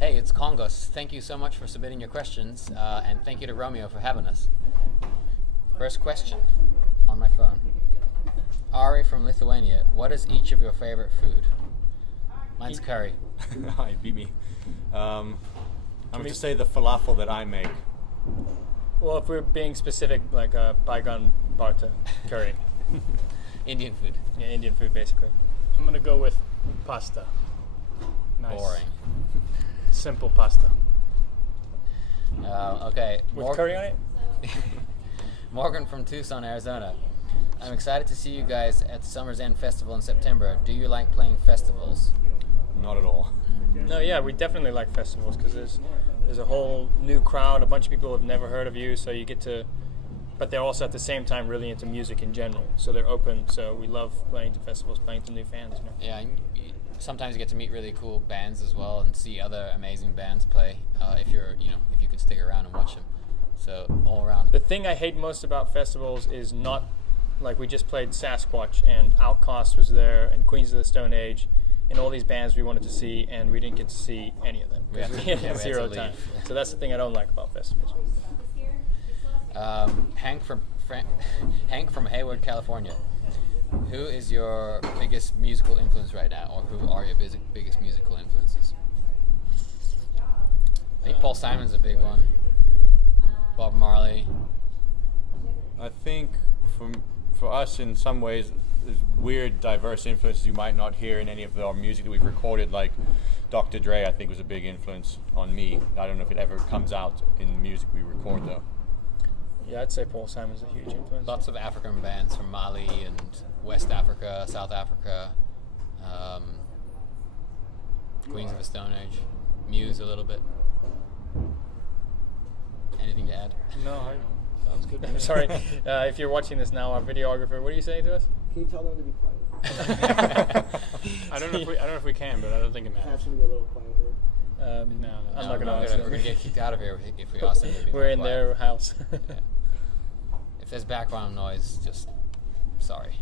Hey, it's Kongos. Thank you so much for submitting your questions, and thank you to Romeo for having us. First question on my phone. Ari from Lithuania, what is each of your favorite food? Mine's curry. You beat me. I'm going to say the falafel that I make. Well, if we're being specific, like bygone Barta curry. Indian food. Yeah, Indian food, basically. I'm going to go with pasta. Nice. Boring. Simple pasta. Okay. With curry on it? Morgan from Tucson, Arizona. I'm excited to see you guys at Summer's End Festival in September. Do you like playing festivals? Not at all. No, yeah, we definitely like festivals because there's a whole new crowd, a bunch of people who have never heard of you, so you get to, but they're also at the same time really into music in general, so they're open, so we love playing to festivals, playing to new fans. You know? Yeah, sometimes you get to meet really cool bands as well and see other amazing bands play if you could stick around and watch them. So all around. The thing I hate most about festivals is not, like we just played Sasquatch and Outcast was there and Queens of the Stone Age and all these bands we wanted to see, and we didn't get to see any of them because we had zero time. So that's the thing I don't like about festivals. Hank from Hayward, California. Who is your biggest musical influence right now, or who are your biggest musical influences? I think Paul Simon's a big one. Bob Marley. I think for us, in some ways, there's weird, diverse influences you might not hear in any of our music that we've recorded, like Dr. Dre, I think, was a big influence on me. I don't know if it ever comes out in the music we record, though. Yeah, I'd say Paul Simon's a huge influence. Lots of African bands from Mali and West Africa, South Africa, Queens of the Stone Age, Muse a little bit. Anything to add? No, sounds good. I'm sorry. If you're watching this now, our videographer, what are you saying to us? Can you tell them to be quiet? I don't know if we can, but I don't think it Perhaps matters. to be a little quieter. No. I'm not going to ask We're them. going to get kicked out of here if we ask them to be We're in quiet. their house. Yeah. If there's background noise, just sorry.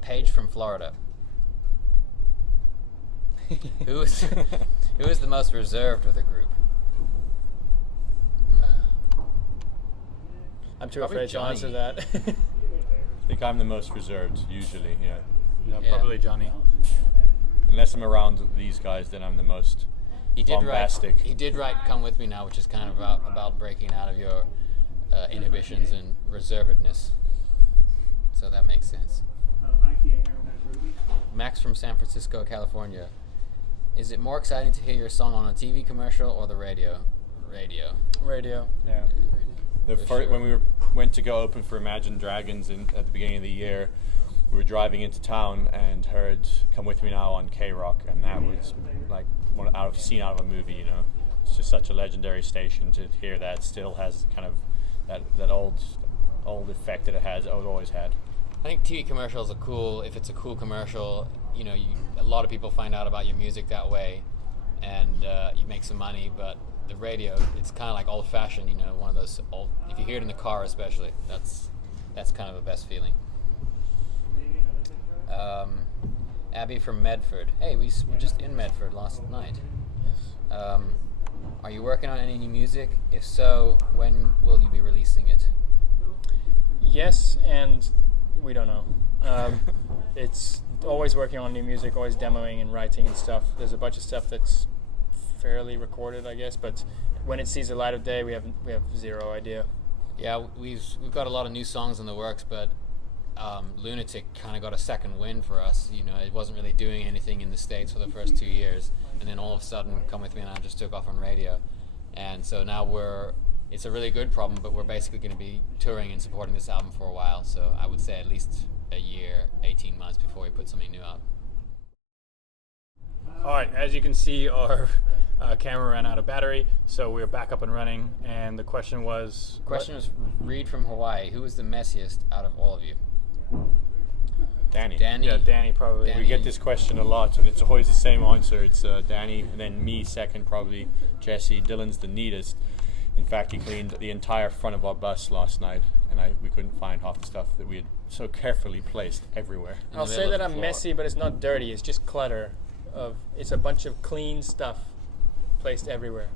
Paige from Florida. Who is the most reserved of the group? I'm too Probably afraid to Johnny. answer that. I think I'm the most reserved, usually, No, Yeah. probably Johnny. Unless I'm around these guys, then I'm the most He did bombastic. write "Come With Me Now," which is kind of about breaking out of your inhibitions and reservedness. So that makes sense. Max from San Francisco, California. Is it more exciting to hear your song on a TV commercial or the radio? Radio. Radio. Yeah. When we went to go open for Imagine Dragons at the beginning of the year, we were driving into town and heard "Come With Me Now" on K-Rock, and that was like scene out of a movie. It's just such a legendary station. To hear that still has kind of that old effect that it always had. I think TV commercials are cool. If it's a cool commercial, a lot of people find out about your music that way, and you make some money. But the radio, it's kind of like old-fashioned. One of those old. If you hear it in the car, especially, that's kind of the best feeling. Abby from Medford. Hey, we were just in Medford last night. Yes. Are you working on any new music? If so, when will you be releasing it? Yes, and we don't know. It's always working on new music, always demoing and writing and stuff. There's a bunch of stuff that's fairly recorded, I guess, but when it sees the light of day, we have zero idea. Yeah, we've got a lot of new songs in the works, but Lunatic kind of got a second win for us. It wasn't really doing anything in the States for the first 2 years, and then all of a sudden, Come With Me Now just took off on radio, and so now it's a really good problem, but we're basically going to be touring and supporting this album for a while. So I would say at least a year, 18 months before we put something new out. All right, as you can see, our camera ran out of battery, so we're back up and running. And the question was... Question was Reed from Hawaii. Who is the messiest out of all of you? Danny. Yeah, Danny probably. Danny. We get this question a lot, and it's always the same answer. It's Danny, and then me second, probably Jesse. Dylan's the neatest. In fact, he cleaned the entire front of our bus last night, and we couldn't find half the stuff that we had so carefully placed everywhere. I'll say that I'm messy, but it's not dirty. It's just clutter. It's a bunch of clean stuff placed everywhere.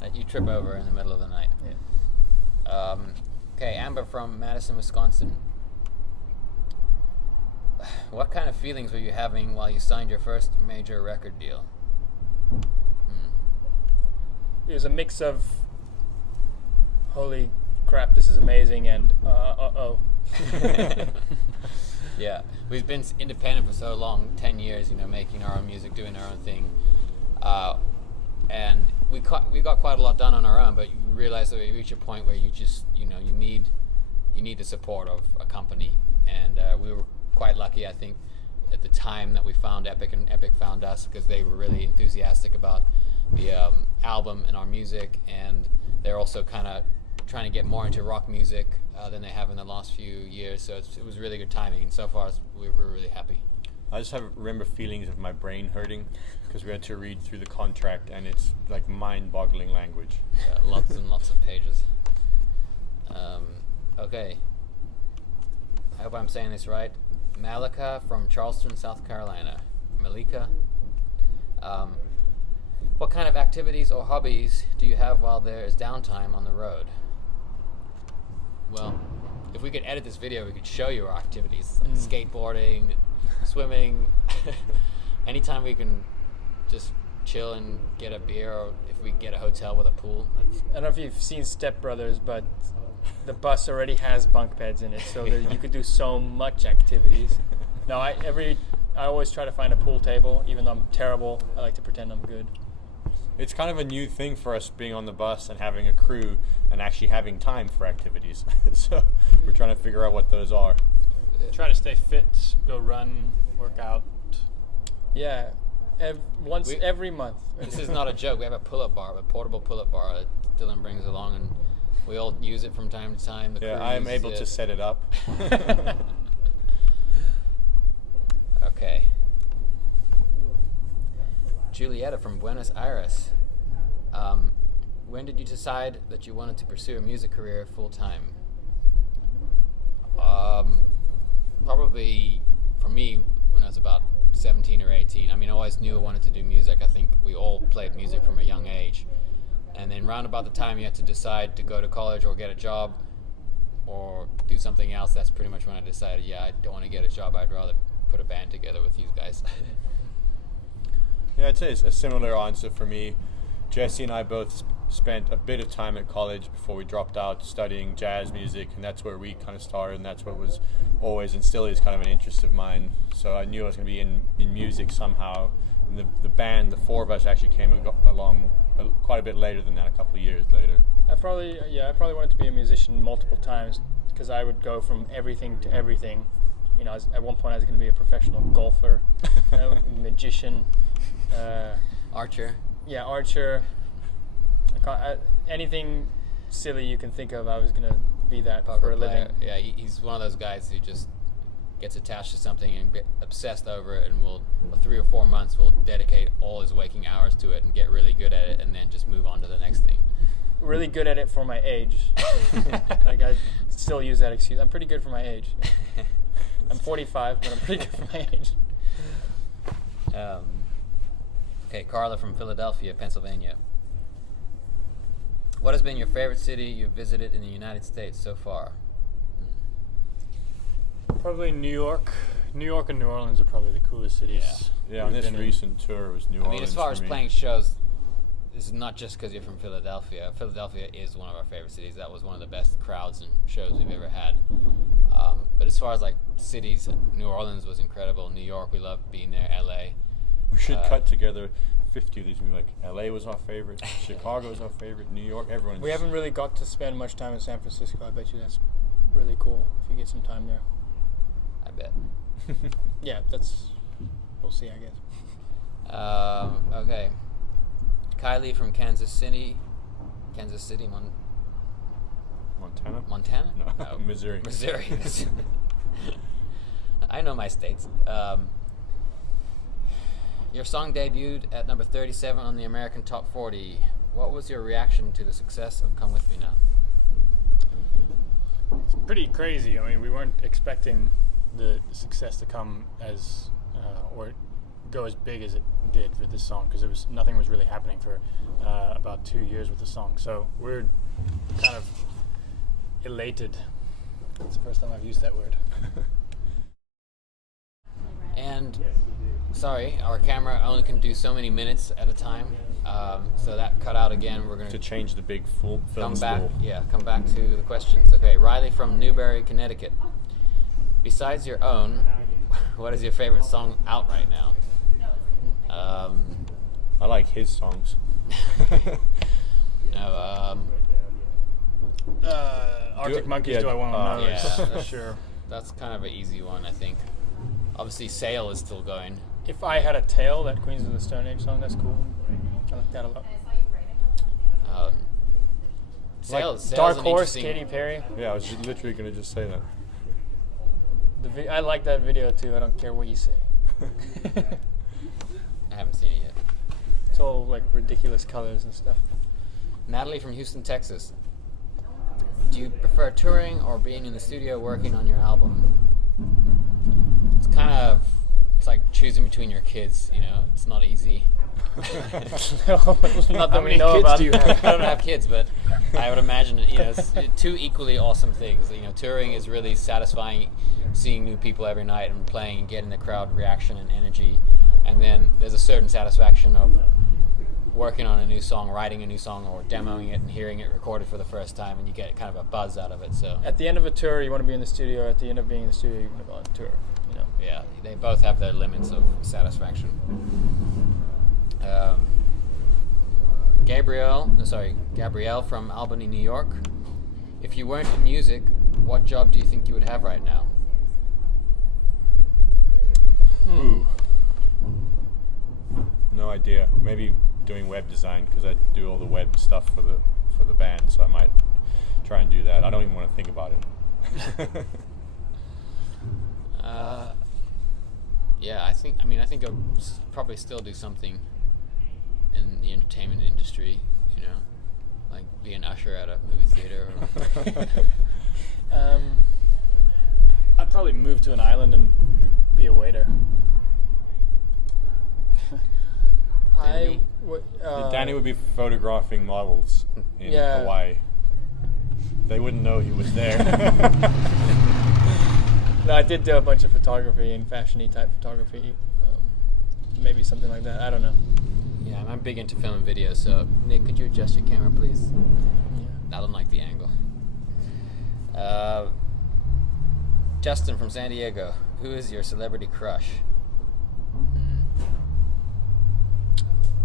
that you trip over in the middle of the night. Yeah. Okay, Amber from Madison, Wisconsin. What kind of feelings were you having while you signed your first major record deal? It was a mix of holy crap, this is amazing, and uh-oh. Yeah, we've been independent for so long, 10 years, making our own music, doing our own thing. And we got quite a lot done on our own, but you realize that you reach a point where you just, you need the support of a company. And we were quite lucky, I think, at the time that we found Epic, and Epic found us, because they were really enthusiastic about the album and our music, and they're also kind of trying to get more into rock music than they have in the last few years. So it was really good timing, and so far we were really happy. I just remember feelings of my brain hurting because we had to read through the contract, and it's like mind-boggling language. Yeah, lots and lots of pages. Okay. I hope I'm saying this right. Malika from Charleston, South Carolina. Malika. What kind of activities or hobbies do you have while there is downtime on the road? Well, if we could edit this video, we could show you our activities, like skateboarding, swimming. Anytime we can just chill and get a beer, or if we get a hotel with a pool. I don't know if you've seen Step Brothers, but the bus already has bunk beds in it, so that you could do so much activities. No, I always try to find a pool table, even though I'm terrible. I like to pretend I'm good. It's kind of a new thing for us being on the bus and having a crew and actually having time for activities. So we're trying to figure out what those are. Try to stay fit, go run, work out. Yeah, every month. This is not a joke. We have a pull-up bar, a portable pull-up bar that Dylan brings along, and we all use it from time to time. The Yeah, crew I'm uses able it. to set it up. Okay. Julieta from Buenos Aires. When did you decide that you wanted to pursue a music career full time? Probably for me when I was about 17 or 18. I mean, I always knew I wanted to do music. I think we all played music from a young age. And then round about the time you had to decide to go to college or get a job or do something else, that's pretty much when I decided, yeah, I don't want to get a job. I'd rather put a band together with these guys. Yeah, I'd say it's a similar answer for me. Jesse and I both spent a bit of time at college before we dropped out studying jazz music, and that's where we kind of started, and that's what was always and still is kind of an interest of mine. So I knew I was going to be in music somehow. And the band, the four of us, actually came along quite a bit later than that, a couple of years later. I probably wanted to be a musician multiple times, because I would go from everything to everything. At one point I was going to be a professional golfer, magician, Archer. Yeah, archer. Anything silly you can think of, I was going to be that Poker for a player. living. Yeah, he's one of those guys who just gets attached to something and get obsessed over it, and will 3 or 4 months will dedicate all his waking hours to it and get really good at it, and then just move on to the next thing. Really good at it for my age. Like, I still use that excuse. I'm pretty good for my age. I'm 45, but I'm pretty good for my age. Okay, Carla from Philadelphia, Pennsylvania. What has been your favorite city you've visited in the United States so far? Probably New York. New York and New Orleans are probably the coolest cities. Yeah, on we've this been in. recent tour was New I Orleans. mean, as far for as me. playing shows, this is not just because you're from Philadelphia. Philadelphia is one of our favorite cities. That was one of the best crowds and shows we've ever had. But as far as like cities, New Orleans was incredible. New York, we loved being there. LA. We should cut together 50 of these. We'd be like, LA was our favorite, Chicago was our favorite, New York, everyone's. We haven't really got to spend much time in San Francisco. I bet you that's really cool if you get some time there. I bet. Yeah, we'll see, I guess. Okay. Kylie from Kansas City, Montana? Montana? No, Missouri. Missouri. I know my states. Your song debuted at number 37 on the American Top 40. What was your reaction to the success of Come With Me Now? It's pretty crazy. I mean, we weren't expecting the success to come as, or go as big as it did for this song, because nothing was really happening for about 2 years with the song. So we're kind of elated. It's the first time I've used that word. And sorry, our camera only can do so many minutes at a time. So that cut out again. We're going To change the big film come back. school. Yeah, come back to the questions. Okay, Riley from Newbury, Connecticut. Besides your own, what is your favorite song out right now? I like his songs. No, Arctic Monkeys, yeah, Do I Want to Know? yeah. Is sure. that's kind of an easy one, I think. Obviously, Sail is still going. If I Had a Tail, that Queens of the Stone Age song, that's cool. I like that a lot. Sail's Dark an Horse, interesting- Katy Perry. Yeah, I was literally going to just say that. I like that video too. I don't care what you say. I haven't seen it yet. It's all like ridiculous colors and stuff. Natalie from Houston, Texas. Do you prefer touring or being in the studio working on your album? It's like choosing between your kids, you know, it's not easy. Not that How we many know kids about. do you have? I don't have kids, but I would imagine, you know, it's two equally awesome things. You know, touring is really satisfying, seeing new people every night and playing and getting the crowd reaction and energy. And then there's a certain satisfaction of working on a new song, writing a new song, or demoing it and hearing it recorded for the first time, and you get kind of a buzz out of it. So At the end of a tour, you want to be in the studio. At the end of being in the studio, you want to go on tour. You know. yeah, they both have their limits of satisfaction. Gabrielle from Albany, New York. If you weren't in music, what job do you think you would have right now? Ooh. No idea. Maybe doing web design, because I do all the web stuff for the band, so I might try and do that. I don't even want to think about it. Yeah, I think I'll probably still do something in the entertainment industry, you know, like be an usher at a movie theater. Or I'd probably move to an island and be a waiter. Danny would be photographing models in Yeah. Hawaii. They wouldn't know he was there. No, I did do a bunch of photography and fashion-y type photography. Maybe something like that. I don't know. Yeah, I'm big into film and video, so Nick, could you adjust your camera, please? Yeah. I don't like the angle. Justin from San Diego, who is your celebrity crush?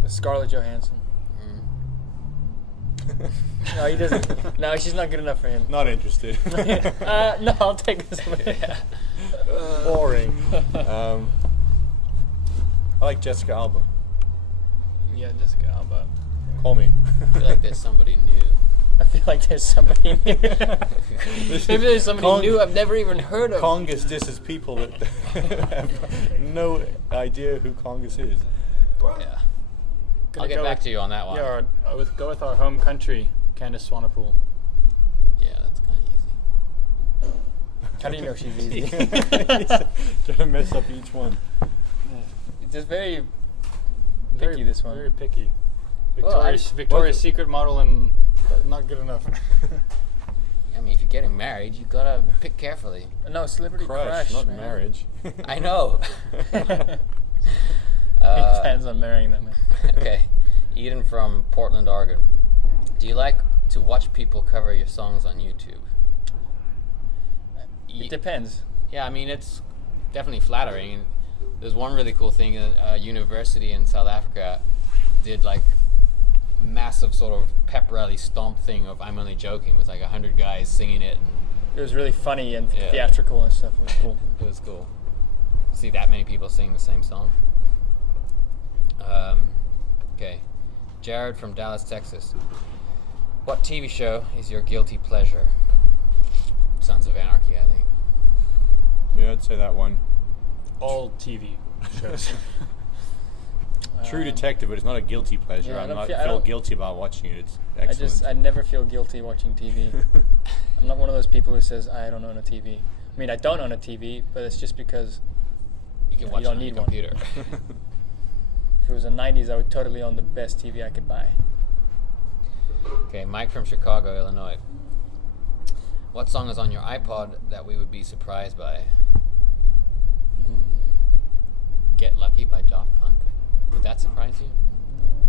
Scarlett Johansson. No, he doesn't. No, she's not good enough for him. Not interested. No, I'll take this one. Boring. I like Jessica Alba. Yeah, Jessica Alba. Call me. I feel like there's somebody new. I feel like there's somebody new. Maybe there's somebody new I've never even heard of. Kongos disses people that have no idea who Kongos is. Yeah. I'll get back to you on that one. Yeah, go with our home country, Candace Swanepoel. Yeah, that's kind of easy. How do you know she's easy? Trying to mess up each one. It's just very picky, this one. Very picky. Well, Victoria's Secret model and not good enough. I mean, if you're getting married, you gotta pick carefully. No, celebrity Crush, crush, not man. marriage. I know. He plans on marrying them. Okay. Eden from Portland, Oregon. Do you like to watch people cover your songs on YouTube? It depends. Yeah, I mean, it's definitely flattering. And there's one really cool thing. A university in South Africa did like massive sort of pep rally stomp thing of I'm Only Joking with like 100 guys singing it. It was really funny and Yeah. theatrical and stuff. It was cool. It was cool. See that many people sing the same song. Okay. Jared from Dallas, Texas. What TV show is your guilty pleasure? Sons of Anarchy, I think. Yeah, I'd say that one. All TV shows. True Detective, but it's not a guilty pleasure. Yeah, I I'm don't not feel- I feel don't- guilty about watching it. It's I excellent. never feel guilty watching TV. I'm not one of those people who says I don't own a TV. I mean, I don't own a TV, but it's just because You can You watch don't it on your need one. computer. it was the 90s, I would totally own the best TV I could buy. Okay, Mike from Chicago, Illinois. What song is on your iPod that we would be surprised by? Get Lucky by Daft Punk. Would that surprise you?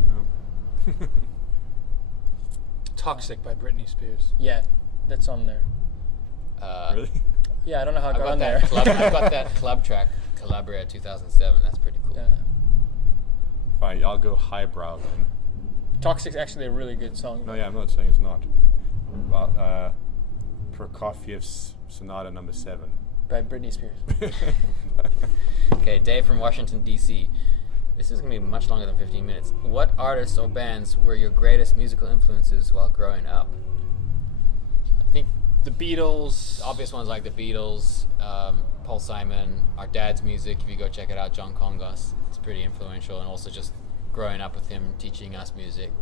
No. Toxic by Britney Spears. Yeah, that's on there. Really? Yeah, I don't know how it I've got got on that there. I've got that club track, Calabria 2007. That's pretty cool. Yeah. Fine, I'll go highbrow then. Toxic's actually a really good song. No, yeah, I'm not saying it's not. About Prokofiev's Sonata Number 7. By Britney Spears. Okay, Dave from Washington, D.C. This is going to be much longer than 15 minutes. What artists or bands were your greatest musical influences while growing up? I think The Beatles. the obvious ones like the Beatles, Paul Simon, our dad's music, if you go check it out, John Kongos. It's pretty influential, and also just growing up with him teaching us music.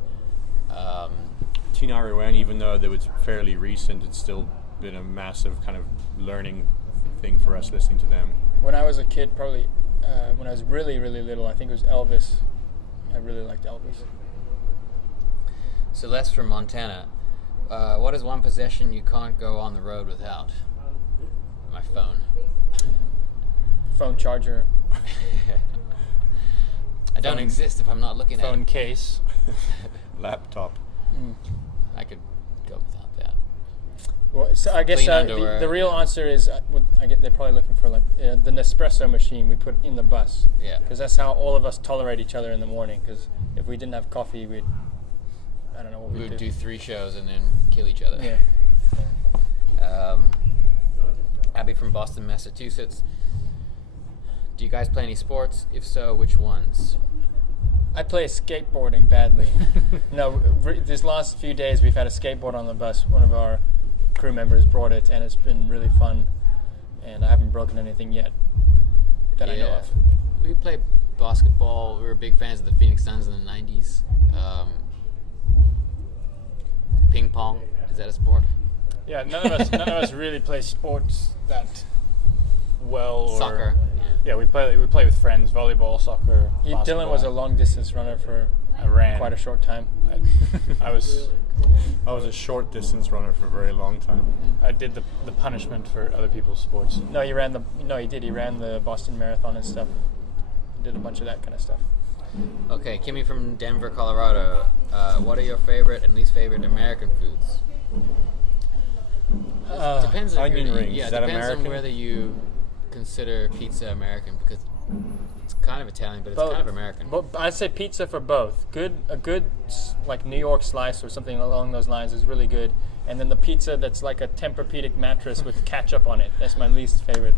Tina Arwen, even though that was fairly recent, it's still been a massive kind of learning thing for us listening to them. When I was a kid, probably when I was really, really little, I think it was Elvis. I really liked Elvis. Celeste from Montana. What is one possession you can't go on the road without? My phone. Phone charger. I don't exist if I'm not looking Phone at case. Laptop. Mm. it. I could go without that. Well, so I guess Clean the underwear. real answer is I get they're probably looking for like the Nespresso machine we put in the bus. Yeah. Because that's how all of us tolerate each other in the morning. Because if we didn't have coffee, I don't know what We we'd would do 3 shows and then kill each other. Yeah. Abby from Boston, Massachusetts. Do you guys play any sports? If so, which ones? I play skateboarding badly. No, these last few days we've had a skateboard on the bus. One of our crew members brought it, and it's been really fun. And I haven't broken anything yet that I know Yeah. of. We played basketball. We were big fans of the Phoenix Suns in the 90s. Ping pong, is that a sport? Yeah, none of us really play sports that well. Or, Soccer. Yeah, we play with friends. Volleyball, soccer. Dylan basketball. was a long distance runner for I ran. quite a short time. I was a short distance runner for a very long time. I did the punishment for other people's sports. No, he did. He ran the Boston Marathon and stuff. He did a bunch of that kind of stuff. Okay, Kimmy from Denver, Colorado. What are your favorite and least favorite American foods? Depends on onion rings. Yeah, Is that depends American? on whether you consider pizza American, because it's kind of Italian, but it's Both. kind of American. But I'd say pizza for both. A good like New York slice or something along those lines is really good. And then the pizza that's like a Tempur-Pedic mattress with ketchup on it. That's my least favorite.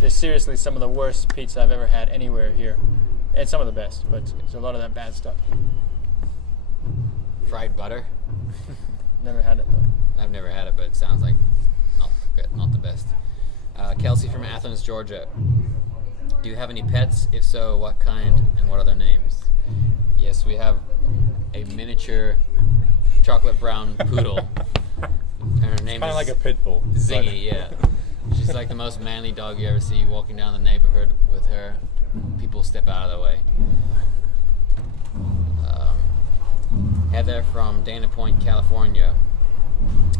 There's seriously some of the worst pizza I've ever had anywhere here. And some of the best, but there's a lot of that bad stuff. Fried butter. Never had it though. I've never had it, but it sounds like not good, not the best. Kelsey from Athens, Georgia. Do you have any pets? If so, what kind and what are their names? Yes, we have a miniature chocolate brown poodle. And her name Kind is of like a pit bull. Zingy, yeah. She's like the most manly dog you ever see. Walking down the neighborhood with her, people step out of the way. Heather from Dana Point, California.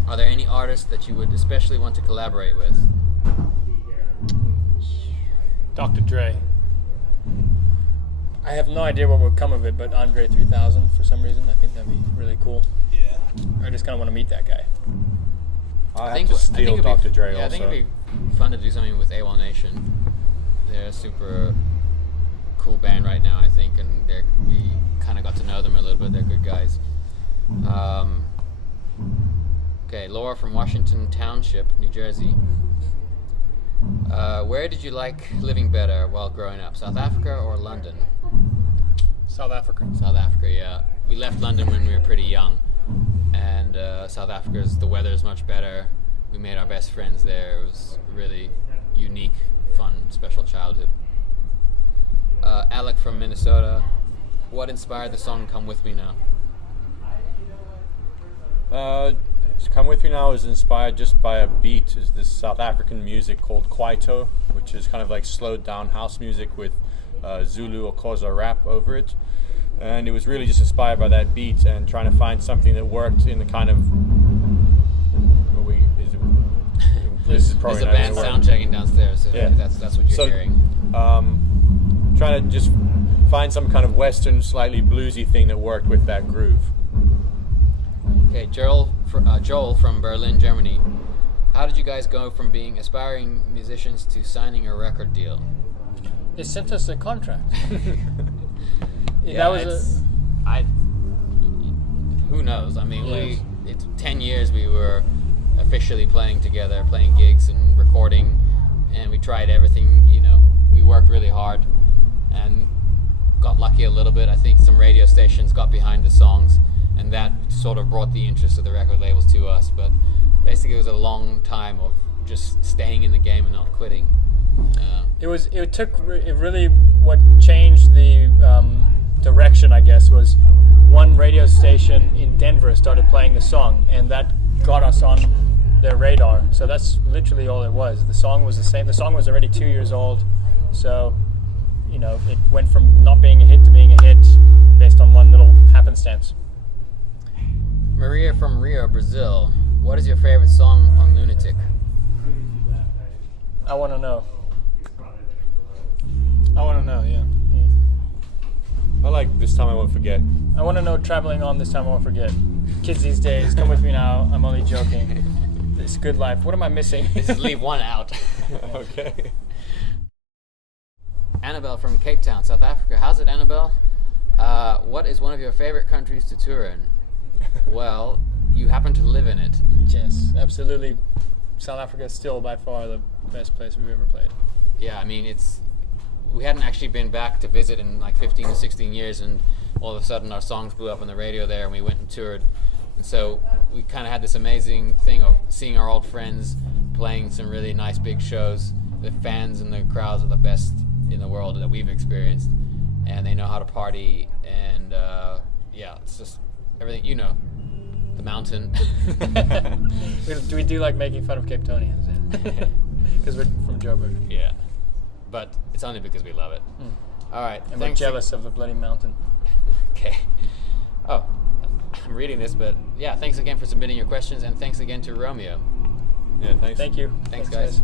Are there any artists that you would especially want to collaborate with? Dr. Dre. I have no idea what would come of it, but Andre 3000 for some reason, I think that'd be really cool. Yeah. I just kind of want to meet that guy. I have to steal it'd Dr. be, Dre yeah, I think also. it'd be fun to do something with AWOL Nation. They're a super cool band right now, I think, and we kind of got to know them a little bit. They're good guys. Okay, Laura from Washington Township, New Jersey. Where did you like living better while growing up? South Africa or London? South Africa. South Africa, yeah. We left London when we were pretty young, and South Africa's the weather is much better. We made our best friends there. It was a really unique, fun, special childhood. Alec from Minnesota. What inspired the song "Come With Me Now"? Come With Me Now is inspired just by a beat. Is this South African music called Kwaito, which is kind of like slowed down house music with Zulu or Xhosa rap over it. And it was really just inspired by that beat and trying to find something that worked in the kind of. This is probably There's a band sound checking downstairs. So Yeah. that's what you're hearing. Trying to just find some kind of Western, slightly bluesy thing that worked with that groove. Okay, Joel from Berlin, Germany. How did you guys go from being aspiring musicians to signing a record deal? They sent us a contract. Yeah, that was who knows? I mean, Yes. it's 10 years we were officially playing together, playing gigs and recording, and we tried everything. We worked really hard and got lucky a little bit. I think some radio stations got behind the songs, and that sort of brought the interest of the record labels to us. But basically, it was a long time of just staying in the game and not quitting. It really what changed the direction, I guess, was one radio station in Denver started playing the song, and that got us on their radar. So that's literally all it was. The song was the same. The song was already 2 years old, so it went from not being a hit to being a hit based on one little happenstance. Maria from Rio, Brazil. What is your favorite song on Lunatic? I want to know. I want to know, yeah. I like This Time I Won't Forget. I want to know Traveling On, This Time I Won't Forget. Kids these days, Come With Me Now, I'm only joking. It's Good Life. What am I missing? Just leave one out. Okay. Annabelle from Cape Town, South Africa. How's it, Annabelle? What is one of your favorite countries to tour in? Well, you happen to live in it. Yes, absolutely. South Africa is still by far the best place we've ever played. Yeah, I mean, we hadn't actually been back to visit in like 15 to 16 years, and all of a sudden our songs blew up on the radio there, and we went and toured. And so we kind of had this amazing thing of seeing our old friends playing some really nice big shows. The fans and the crowds are the best in the world that we've experienced, and they know how to party, and it's just everything, the mountain. We do like making fun of Cape Townians, because we're from Joburg. Yeah, but it's only because we love it. All right, And we're jealous of the bloody mountain. Okay. Oh, I'm reading this, but yeah, thanks again for submitting your questions, and thanks again to Romeo. Yeah, thanks. Thank you. Thanks guys.